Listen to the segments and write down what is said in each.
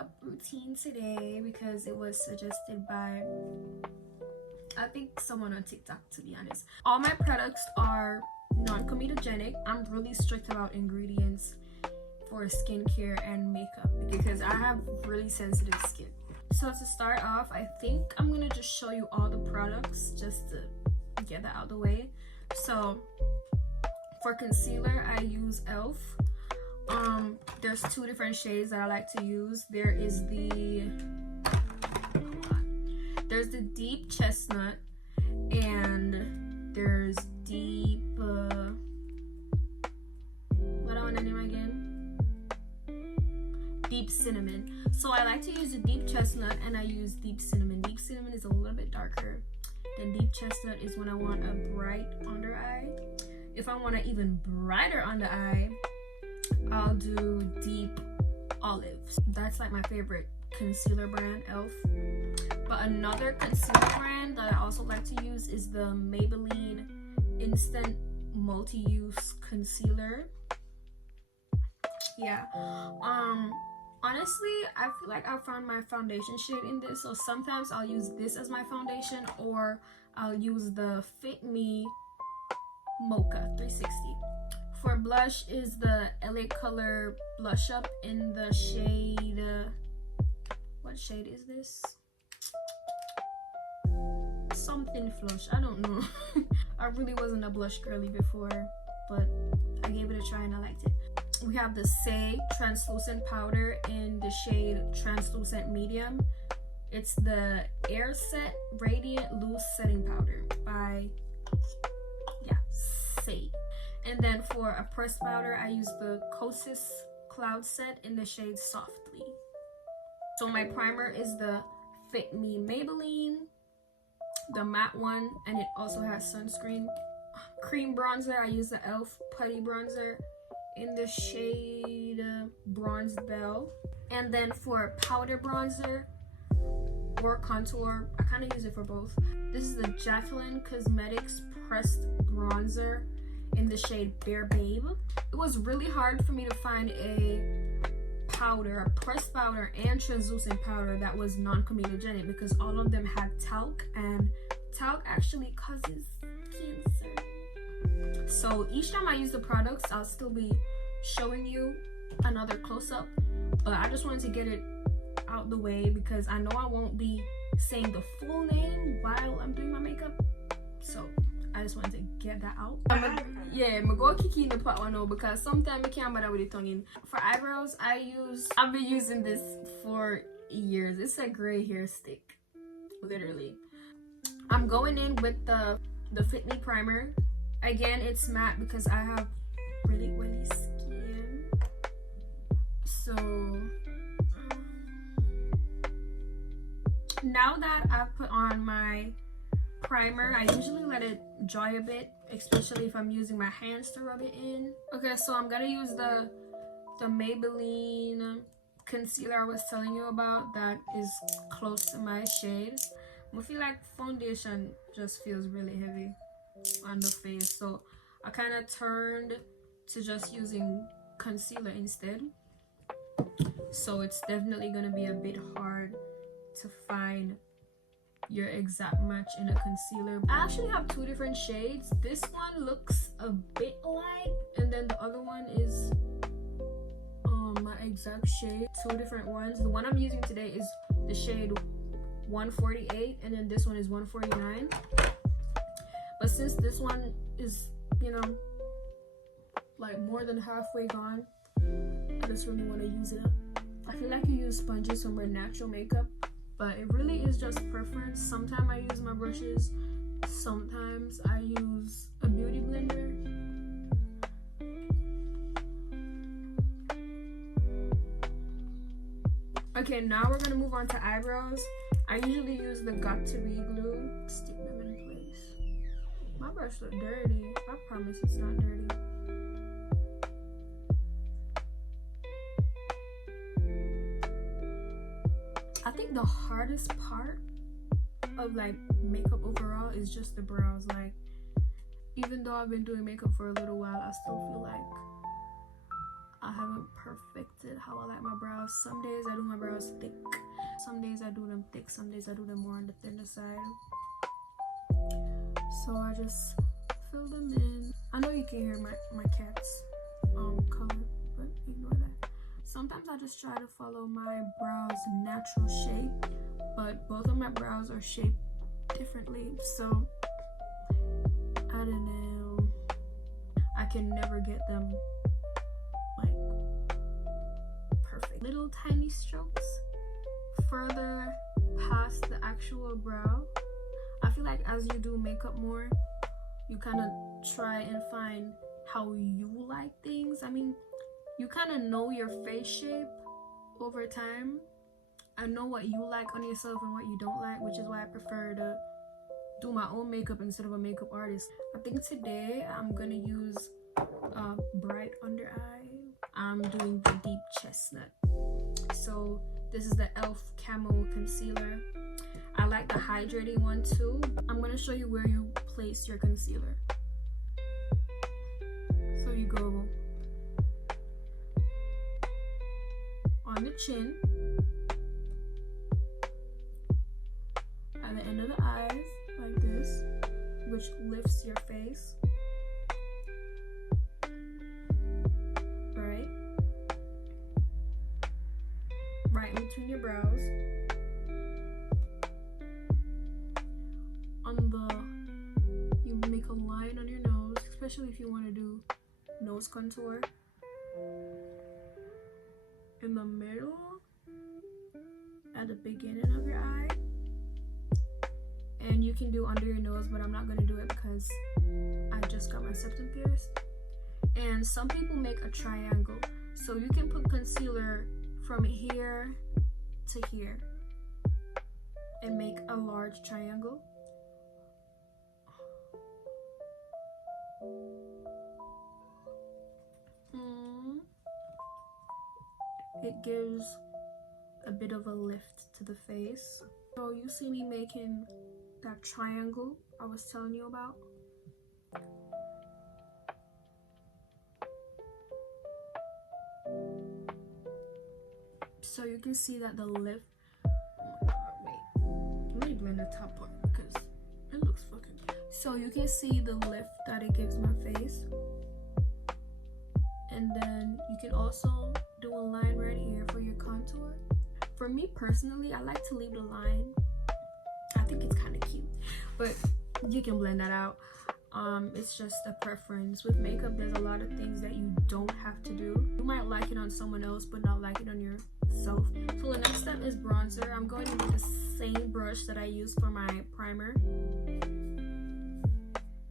makeup routine today because it was suggested by, I think, someone on TikTok, to be honest. All my products are non-comedogenic. I'm really strict about ingredients for skincare and makeup because I have really sensitive skin. So to start off, I think I'm gonna just show you all the products just to get that out of the way. So for concealer, I use e.l.f. There's two different shades that I like to use. There's the deep chestnut and there's deep what do I want to name again? Deep cinnamon. So I like to use the deep chestnut and I use deep cinnamon. Deep cinnamon is a little bit darker than deep chestnut is when I want a bright under eye. If I want an even brighter under eye, I'll do deep olives. That's like my favorite concealer brand, e.l.f. But another concealer brand that I also like to use is the Maybelline Instant Multi-Use Concealer. Yeah. Honestly, I feel like I found my foundation shade in this, so sometimes I'll use this as my foundation or I'll use the Fit Me Mocha 360. For blush is the LA Color Blush Up in the shade, what shade is this? Something flush, I don't know. I really wasn't a blush girly before, but I gave it a try and I liked it. We have the Say Translucent Powder in the shade Translucent Medium. It's the Air Set Radiant Loose Setting Powder by, yeah, Say. And then for a pressed powder, I use the Kosas Cloud Set in the shade Softly. So my primer is the Fit Me Maybelline, the matte one, and it also has sunscreen. Cream bronzer, I use the e.l.f. Putty Bronzer in the shade Bronze Belle. And then for powder bronzer or contour, I kind of use it for both. This is the Jaclyn Cosmetics Pressed Bronzer in the shade Bare Babe. It was really hard for me to find a powder, a pressed powder and translucent powder that was non-comedogenic because all of them had talc, and talc actually causes cancer. So each time I use the products, I'll still be showing you another close-up, but I just wanted to get it out the way because I know I won't be saying the full name while I'm doing my makeup, so I just wanted to get that out. I'm go kiki in the pot one now because sometimes I can't bother with the tongue in. For eyebrows, I've been using this for years. It's a gray hair stick, literally. I'm going in with the Fit Me primer. Again, it's matte because I have really oily skin. So now that I've put on my primer, I usually let it dry a bit, especially if I'm using my hands to rub it in. Okay, so I'm gonna use the Maybelline concealer I was telling you about that is close to my shade. I feel like foundation just feels really heavy on the face, so I kind of turned to just using concealer instead. So it's definitely gonna be a bit hard to find your exact match in a concealer. I actually have two different shades. This one looks a bit light and then the other one is my exact shade. Two different ones. The one I'm using today is the shade 148 and then this one is 149. But since this one is, you know, like more than halfway gone, I just really want to use it up. I feel like you use sponges for more natural makeup, but it really is just preference. Sometimes I use my brushes, sometimes I use a beauty blender. Okay, now we're gonna move on to eyebrows. I usually use the Got To Be glue. Stick them in place. My brush look dirty. I promise it's not dirty. I think the hardest part of like makeup overall is just the brows. Like, even though I've been doing makeup for a little while, I still feel like I haven't perfected how I like my brows. Some days I do my brows thick, some days I do them thick, some days I do them more on the thinner side. So I just fill them in. I know you can hear my cat's color, but ignore that. Sometimes I just try to follow my brows natural shape, but both of my brows are shaped differently, so I don't know. I can never get them like perfect. Little tiny strokes further past the actual brow. I feel like as you do makeup more, you kind of try and find how you like things. I mean, you kind of know your face shape over time. I know what you like on yourself and what you don't like, which is why I prefer to do my own makeup instead of a makeup artist. I think today I'm gonna use a bright under eye. I'm doing the deep chestnut. So this is the e.l.f. Camo Concealer. I like the hydrating one too. I'm gonna show you where you place your concealer. So you go on the chin, at the end of the eyes, like this, which lifts your face. Right in between your brows. You make a line on your nose, especially if you want to do nose contour. In the middle, at the beginning of your eye. And you can do under your nose, but I'm not going to do it because I just got my septum pierced. And some people make a triangle. So you can put concealer from here to here and make a large triangle. It gives a bit of a lift to the face. So you see me making that triangle I was telling you about. So you can see that the lift. Wait, let me blend the top part because it looks fucking. So you can see the lift that it gives my face, and then you can also do a line right here for your contour. For me personally, I like to leave the line. I think it's kind of cute, but you can blend that out. It's just a preference. With makeup, there's a lot of things that you don't have to do. You might like it on someone else but not like it on yourself. So the next step is bronzer. I'm going to use the same brush that I used for my primer,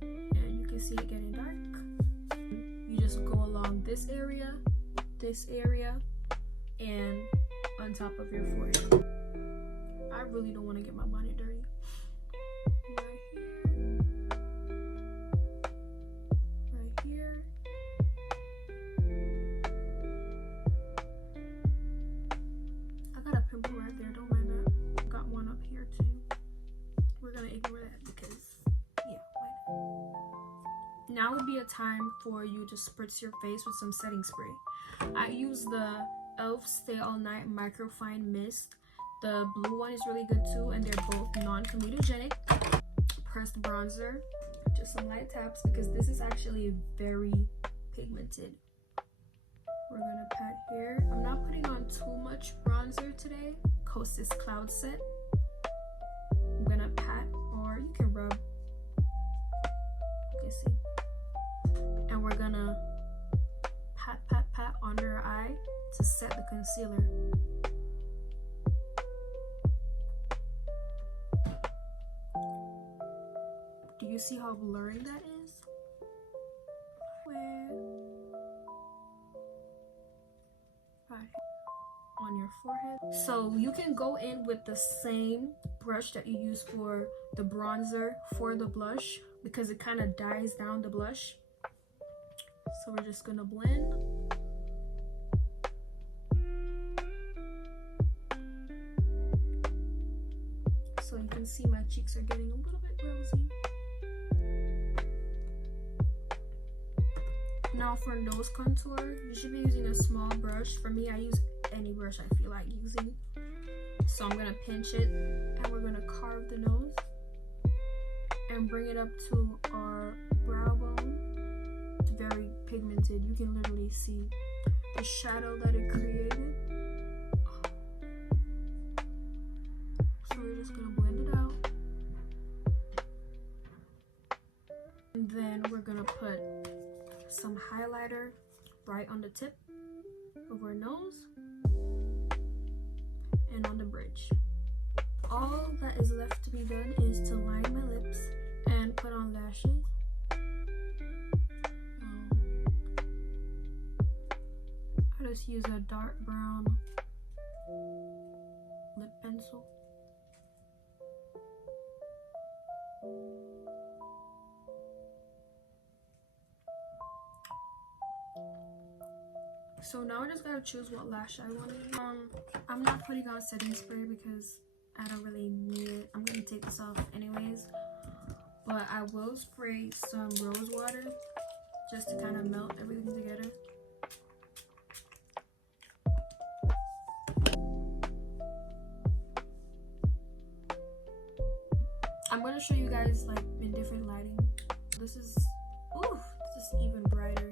and you can see it getting dark. You just go along this area, and on top of your forehead. I really don't want to get my bonnet dirty. Right here. I got a pimple right there, don't mind that. Got one up here too. We're gonna ignore that because, yeah, why not? Now would be a time for you to spritz your face with some setting spray. I use the e.l.f. Stay All Night Microfine Mist. The blue one is really good too, and they're both non-comedogenic. Pressed bronzer, just some light taps because this is actually very pigmented. We're gonna pat here. I'm not putting on too much bronzer today. Kosas Cloud Set. I'm gonna pat, or you can rub. You can see. And we're gonna pat under her eye to set the concealer. Do you see how blurry that is? Where? Right on your forehead. So you can go in with the same brush that you use for the bronzer for the blush because it kind of dyes down the blush. So we're just gonna blend. So you can see my cheeks are getting a little bit rosy. Now for nose contour, you should be using a small brush. For me, I use any brush I feel like using. So I'm gonna pinch it and we're gonna carve the nose and bring it up to our brow bone. It's very pigmented. You can literally see the shadow that it created. So we're just gonna blend it out. And then we're gonna put some highlighter right on the tip of our nose and on the bridge. All that is left to be done is to line my lips and put on lashes. I just use a dark brown lip pencil. So now I just gotta choose what lash I want. I'm not putting on setting spray because I don't really need it. I'm gonna take this off anyways, but I will spray some rose water just to kind of melt everything together. I'm gonna show you guys like in different lighting. This is even brighter.